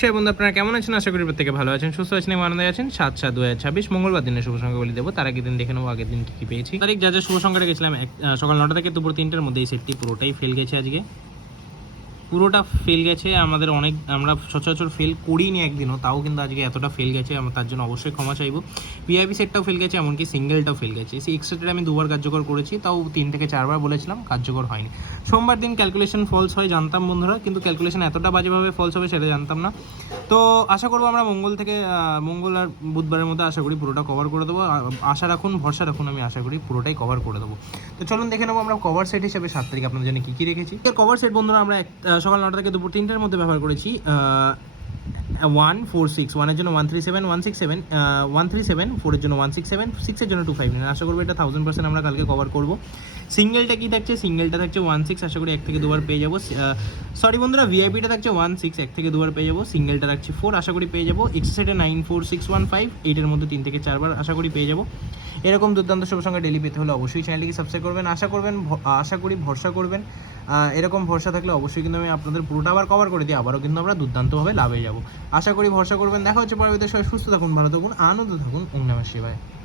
সে বন্ধু আপনারা কেমন আছেন? আশা করি প্রত্যেকে ভালো আছেন, সুস্থ আছেন এবং আনন্দে আছেন। 7/7/2026 মঙ্গলবার দিনের শুভ সংখ্যা বলে দেবো। তার আগের দিন দেখে নেবো আগের দিন কি পেয়েছি। তারিখ যা শুভ সংখ্যাটা গেছিলাম সকাল 9টা থেকে দুপুর 3টার মধ্যে এই সেটটি পুরোটাই ফেল গেছে আজকে। পুরোটা ফেল গেছে। আমরা সচরাচর ফেল করিনি একদিনও, তাও কিন্তু আজকে এতটা ফেল গেছে, আমরা তার জন্য অবশ্যই ক্ষমা চাইবো। ভিআইপি সেটটাও ফেল গেছে, এমনকি সিঙ্গেলটাও ফেল গেছে। সেই এক্সট্রাটা আমি 2বার কার্যকর করেছি, তাও 3 থেকে 4বার বলেছিলাম, কার্যকর হয়নি। সোমবার দিন ক্যালকুলেশন ফলস হয় জানতাম বন্ধুরা, কিন্তু ক্যালকুলেশন এতটা বাজেভাবে ফলস হবে সেটা জানতাম না। তো আশা করবো আমরা মঙ্গল আর বুধবারের মধ্যে আশা করি পুরোটা কভার করে দেবো। আশা রাখুন, ভরসা রাখুন, আমি আশা করি পুরোটাই কভার করে দেবো। তো চলুন দেখে নেবো আমরা কভার সেট হিসেবে 7 তারিখ আপনাদের জন্য কী কী রেখেছি। কভার সেট বন্ধুরা আমরা সকাল 9টা থেকে দুপুর 3টার মধ্যে ব্যবহার করেছি। 146, 1-এর জন্য 137, 167, 137, 4-এর জন্য 167, 6-এর জন্য 259। আশা করবো এটা 1000% আমরা কালকে কভার করবো। সিঙ্গেলটা কি থাকছে? সিঙ্গেলটা থাকছে 16, আশা করি 1 থেকে 2বার পেয়ে যাবো। সরি বন্ধুরা, ভিআইপিটা থাকছে 16, 1 থেকে 2বার পেয়ে যাবো। সিঙ্গেলটা রাখছি 4, আশা করি পেয়ে যাবো। এক্সট্রা সেটে 94615, 8-এর মধ্যে 3 থেকে 4বার আশা করি পেয়ে যাবো। এরকম দুর্দান্ত শুভ সংখ্যা ডেলি পেতে হলে অবশ্যই চ্যানেলটিকে সাবস্ক্রাইব করবেন। আশা করি ভরসা করবেন। এরকম ভরসা থাকলে অবশ্যই কিন্তু আমি আপনাদের পুরোটা আবার কভার করে দিই, আবারও কিন্তু আমরা দুর্দান্তভাবে লাভে যাব। আশা করি ভরসা করবেন। দেখা হচ্ছে পরবর্তী সময়। সুস্থ থাকুন, ভালো থাকুন, আনন্দ থাকুন। ওম নমঃ শিবায়।